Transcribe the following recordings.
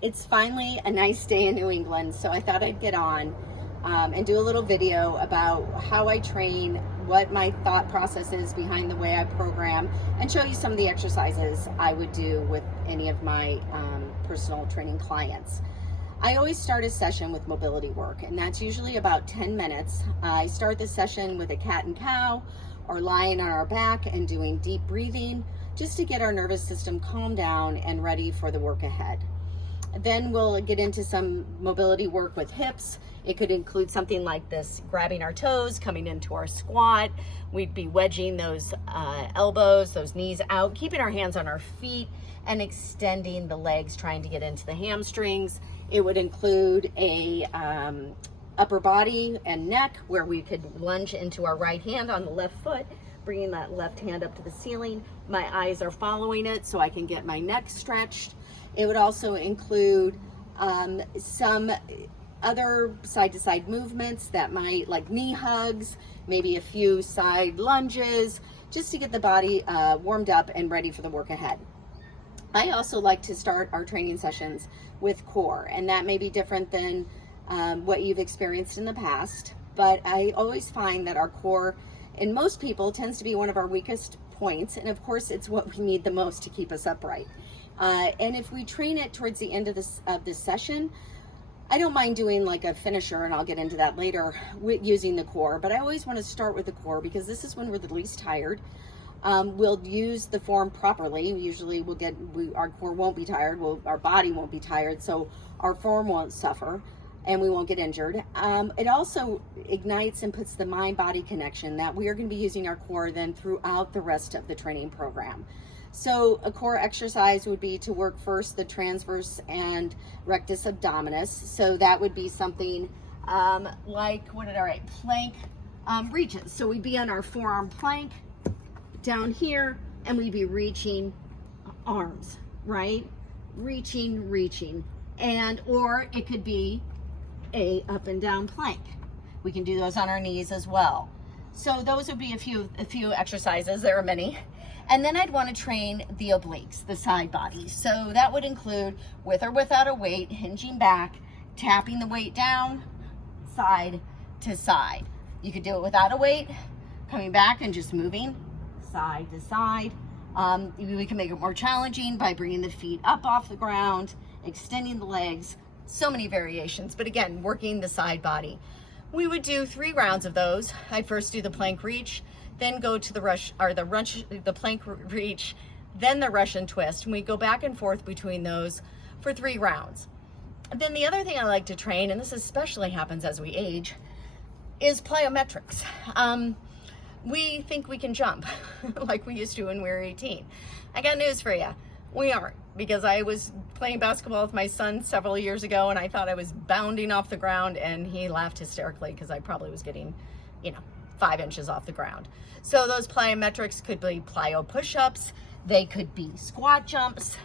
It's finally a nice day in New England, so I thought I'd get on and do a little video about how I train, what my thought process is behind the way I program, and show you some of the exercises I would do with any of my personal training clients. I always start a session with mobility work, and that's usually about 10 minutes. I start the session with a cat and cow, or lying on our back and doing deep breathing, just to get our nervous system calmed down and ready for the work ahead. Then we'll get into some mobility work with hips. It could include something like this, grabbing our toes, coming into our squat. We'd be wedging those elbows, those knees out, keeping our hands on our feet and extending the legs, trying to get into the hamstrings. It would include a upper body and neck, where we could lunge into our right hand on the left foot, bringing that left hand up to the ceiling. My eyes are following it so I can get my neck stretched. It would also include some other side-to-side movements that might, like knee hugs, maybe a few side lunges, just to get the body warmed up and ready for the work ahead. I also like to start our training sessions with core, and that may be different than what you've experienced in the past, but I always find that our core in most people tends to be one of our weakest points, and of course it's what we need the most to keep us upright. And if we train it towards the end of this session, I don't mind doing like a finisher, and I'll get into that later, with using the core, but I always want to start with the core because this is when we're the least tired. We'll use the form properly. Usually our core won't be tired, our body won't be tired, so our form won't suffer and we won't get injured. It also ignites and puts the mind-body connection that we are going to be using our core then throughout the rest of the training program. So a core exercise would be to work first the transverse and rectus abdominis. So that would be something like, plank reaches. So we'd be on our forearm plank down here, and we'd be reaching arms, right? Reaching. Or it could be a up and down plank. We can do those on our knees as well. So those would be a few exercises. There are many. And then I'd want to train the obliques, the side body. So that would include, with or without a weight, hinging back, tapping the weight down, side to side. You could do it without a weight, coming back and just moving side to side. We can make it more challenging by bringing the feet up off the ground, extending the legs, so many variations, but again, working the side body. We would do 3 rounds of those. I'd first do the plank reach, then go to the plank reach, then the Russian twist, and we go back and forth between those for 3 rounds. Then the other thing I like to train, and this especially happens as we age, is plyometrics. We think we can jump like we used to when we were 18. I got news for you. We aren't, because I was playing basketball with my son several years ago, and I thought I was bounding off the ground, and he laughed hysterically because I probably was getting, 5 inches off the ground. So those plyometrics could be plyo push-ups, they could be squat jumps,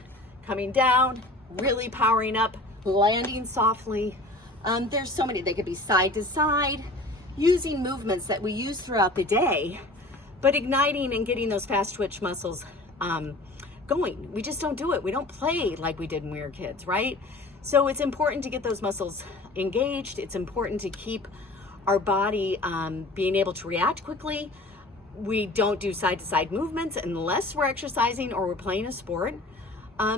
coming down, really powering up, landing softly. There's so many. They could be side to side, using movements that we use throughout the day, but igniting and getting those fast twitch muscles going. We just don't do it. We don't play like we did when we were kids, right? So it's important to get those muscles engaged. It's important to keep our body being able to react quickly. We don't do side-to-side movements unless we're exercising or we're playing a sport.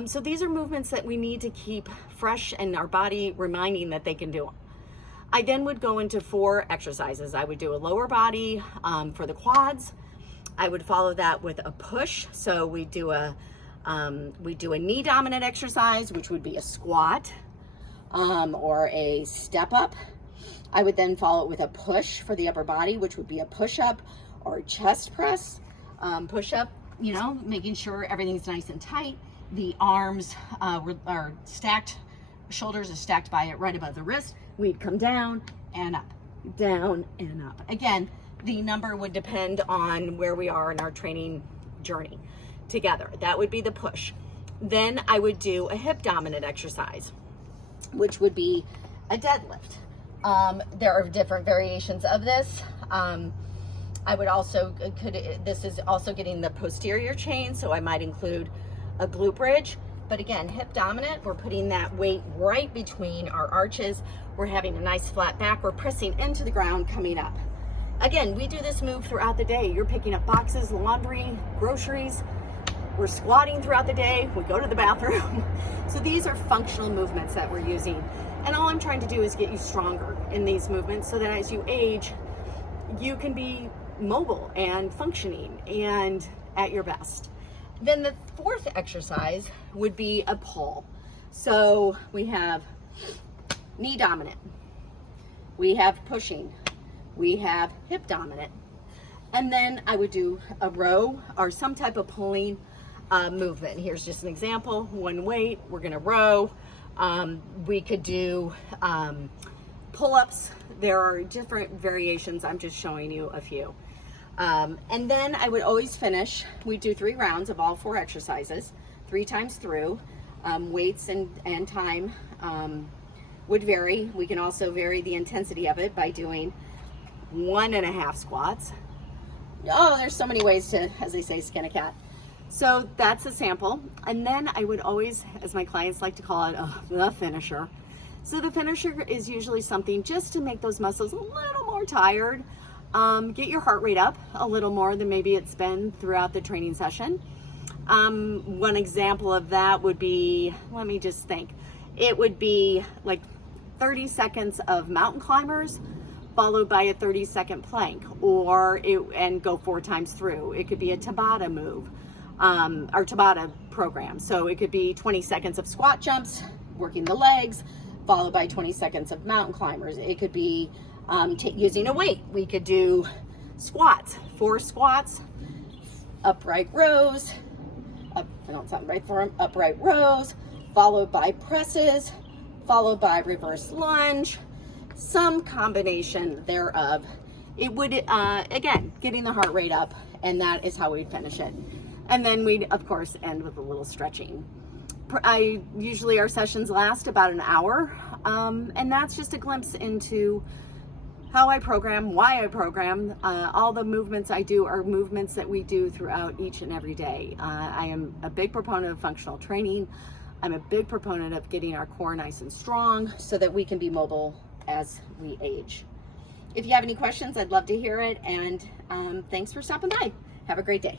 So these are movements that we need to keep fresh and our body reminding that they can do them. I then would go into 4 exercises. I would do a lower body for the quads. I would follow that with a push. So we do a knee dominant exercise, which would be a squat or a step up. I would then follow it with a push for the upper body, which would be a push up or a chest press. Push up, making sure everything's nice and tight. The arms are stacked, shoulders are stacked right above the wrist. We'd come down and up, down and up. Again, the number would depend on where we are in our training journey together. That would be the push. Then I would do a hip dominant exercise, which would be a deadlift. There are different variations of this. This is also getting the posterior chain, so I might include a glute bridge. But again, hip dominant, we're putting that weight right between our arches. We're having a nice flat back. We're pressing into the ground, coming up. Again, we do this move throughout the day. You're picking up boxes, laundry, groceries. We're squatting throughout the day. We go to the bathroom. So these are functional movements that we're using. And all I'm trying to do is get you stronger in these movements so that as you age, you can be mobile and functioning and at your best. Then the fourth exercise would be a pull. So we have knee dominant, we have pushing, we have hip dominant, and then I would do a row or some type of pulling movement. Here's just an example. One weight, we're gonna row. We could do pull-ups. There are different variations. I'm just showing you a few. And then I would always finish, we do 3 rounds of all 4 exercises, 3 times through. Weights and time would vary. We can also vary the intensity of it by doing 1.5 squats. Oh, there's so many ways to, as they say, skin a cat. So that's a sample. And then I would always, as my clients like to call it, the finisher. So the finisher is usually something just to make those muscles a little more tired, get your heart rate up a little more than maybe it's been throughout the training session. One example of that would be, let me just think, it would be like 30 seconds of mountain climbers followed by a 30-second plank, and go 4 times through. It could be a Tabata move, or Tabata program. So it could be 20 seconds of squat jumps, working the legs, followed by 20 seconds of mountain climbers. It could be using a weight. We could do squats, 4 squats, upright rows, upright rows, followed by presses, followed by reverse lunge, some combination thereof. It would, again, getting the heart rate up, and that is how we'd finish it. And then we'd, of course, end with a little stretching. Usually our sessions last about an hour, and that's just a glimpse into how I program, why I program. All the movements I do are movements that we do throughout each and every day. I am a big proponent of functional training. I'm a big proponent of getting our core nice and strong so that we can be mobile as we age. If you have any questions, I'd love to hear it, and thanks for stopping by. Have a great day.